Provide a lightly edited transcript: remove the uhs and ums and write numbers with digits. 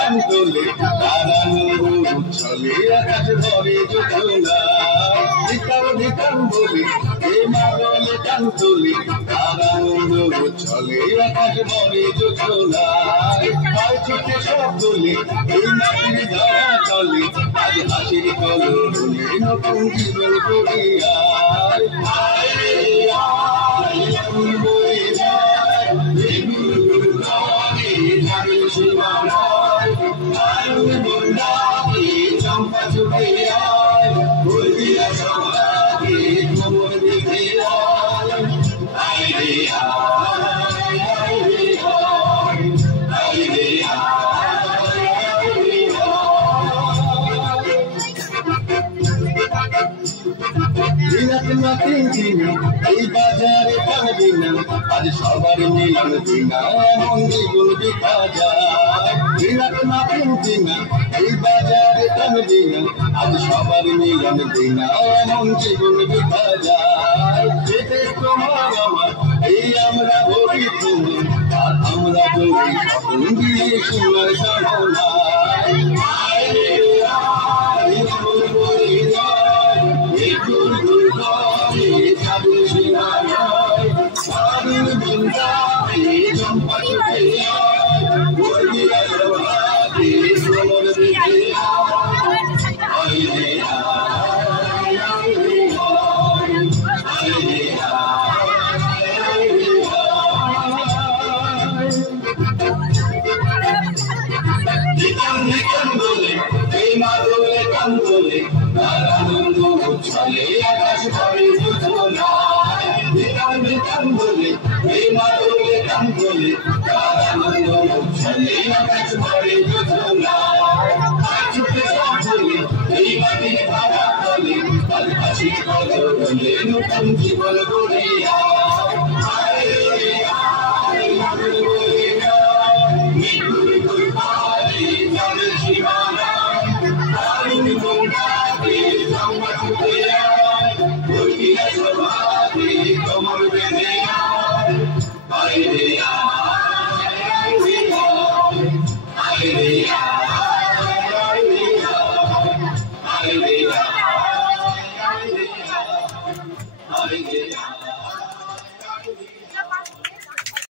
Tantole, Aranuru, Cholia, Category, Jotuna, Ditamboli, Emarole, Tantoli, Aranuru, Cholia, Category, Jotuna, I took a shotuli, Imagine Toli, I had it all, no Pungi, Korea. এই বাজারে পাবি না আজ সবার মিলন দিনা মন্দি গুলবি খাজা বিরাট muffin না এই বাজারে পাবি না আজ সবার মিলন দিনা মন্দি গুলবি খাজা যেতে তোমার আমার এই আমরা বলি তুমি আর আমরা বলি সকল দিয়ে সুন্দর সাধনা Hallelujah.